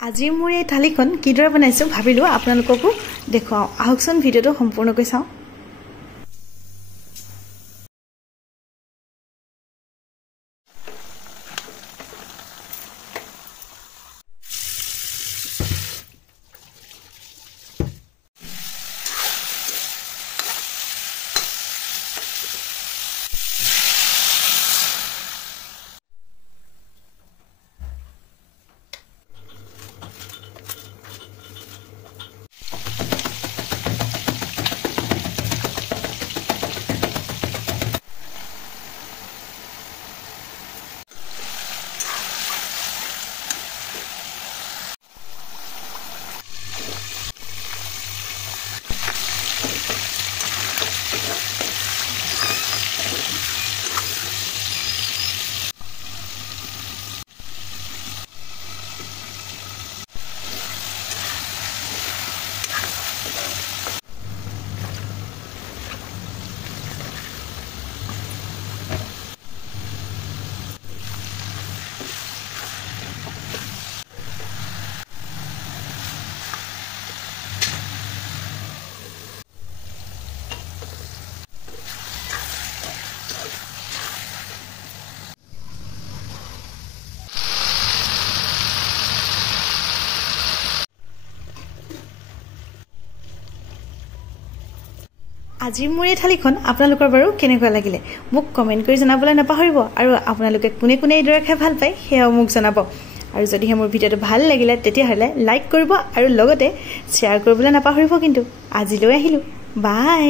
আজি মোৰ এই থালিখন কিদৰে বনাইছো ভাবিলো আপোনালোককো দেখুৱাও আহকচোন ভিডিওটো সম্পূৰ্ণকৈ চাও আজি মোৰ এই থালিখন আপোনালোকৰ বাৰু কেনেকুৱা লাগিলে মোক কমেন্ট কৰি জনাবলৈ নাপাহৰিব আৰু আপোনালোকে কোনে কোনে এইদৰে খাই ভাল পায় হেয়াও মোক জনাব আৰু যদিহে মোৰ ভিডিওটো ভাল লাগিলে তেতিয়া হলে লাইক কৰিব আৰু লগতে শ্বেয়াৰ কৰিবলৈ নাপাহৰিব কিন্তু আজিলৈ আহিলো বাই